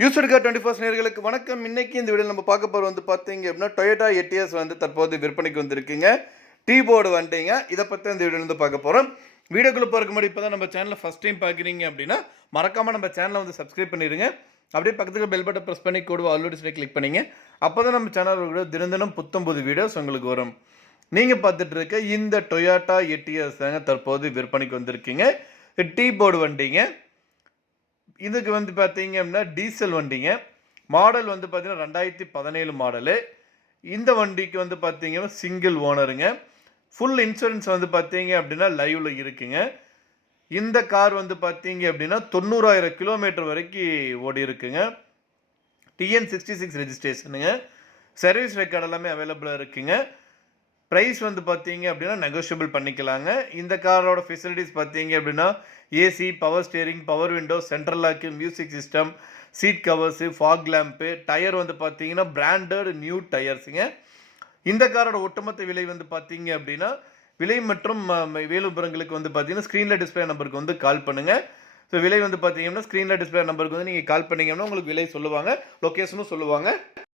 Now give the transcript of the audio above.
யூஸ்வர்கா twenty first நேர்களுக்கு வணக்கம். இன்னைக்கு இந்த வீடியோ நம்ம பார்க்க போகிற வந்து பார்த்தீங்க அப்படின்னா டொயோட்டா எட்டிஎஸ் வந்து தற்போது விற்பனைக்கு வந்திருக்குங்க. டீ போர்டு வந்துட்டீங்க இதை பற்றி இந்த வீடியோ வந்து பார்க்க போகிறோம் வீடியோக்குள்ளே போகிறக்கு முன்னாடி இப்போ தான் நம்ம சேனலை ஃபஸ்ட் டைம் பார்க்குறீங்க அப்படின்னா மறக்காமல் நம்ம சேனலை வந்து சப்ஸ்கிரைப் பண்ணிடுங்க அப்படியே பக்கத்தில் பெல் பட்டை ப்ரெஸ் பண்ணி கூட ஆல்ரெடி சொல்லி கிளிக் பண்ணிங்க. அப்போ தான் நம்ம சேனல் தினம் தினம் புத்தம் புது வீடியோஸ் உங்களுக்கு வரும். நீங்கள் பார்த்துட்டு இருக்க இந்த டொயோட்டா எட்டிஎஸ் தாங்க தற்போது விற்பனைக்கு வந்திருக்கீங்க. டீ போர்டு வண்டிங்க. இதுக்கு வந்து பார்த்தீங்க அப்படின்னா டீசல் வண்டிங்க. மாடல் வந்து பார்த்தீங்கன்னா ரெண்டாயிரத்தி பதினேழு மாடலு. இந்த வண்டிக்கு வந்து பார்த்தீங்கன்னா சிங்கிள் ஓனருங்க ஃபுல் இன்சூரன்ஸ் வந்து பார்த்தீங்க அப்படின்னா லைவில் இருக்குங்க. இந்த கார் வந்து பார்த்தீங்க அப்படின்னா தொண்ணூறாயிரம் கிலோமீட்டர் வரைக்கும் ஓடி இருக்குங்க. டிஎன் சிக்ஸ்டி சிக்ஸ் ரெஜிஸ்ட்ரேஷனுங்க சர்வீஸ் ரெக்கார்ட் எல்லாமே அவைலபிளாக இருக்குங்க. ப்ரைஸ் வந்து பார்த்தீங்க அப்படின்னா நெகோஷியபிள் பண்ணிக்கலாங்க. இந்த காரோட ஃபெசிலிட்டிஸ் பார்த்தீங்க அப்படின்னா AC power steering power window central lock music system seat covers fog lamp tyre வந்து பார்த்தீங்கன்னா பிராண்டட் நியூ டயர்ஸுங்க இந்த காரோட ஒட்டுமொத்த விலை வந்து பார்த்தீங்க அப்படின்னா விலை மற்றும் வேலுபுரங்களுக்கு வந்து பார்த்தீங்கன்னா ஸ்க்ரீனில் டிஸ்பிளே நம்பருக்கு வந்து கால் பண்ணுங்கள் ஸோ விலை வந்து பார்த்தீங்கன்னா ஸ்க்ரீனில் டிஸ்பிளே நம்பருக்கு வந்து நீங்கள் கால் பண்ணீங்கன்னா உங்களுக்கு விலை சொல்லுவாங்க லொக்கேஷனும் சொல்லுவாங்க.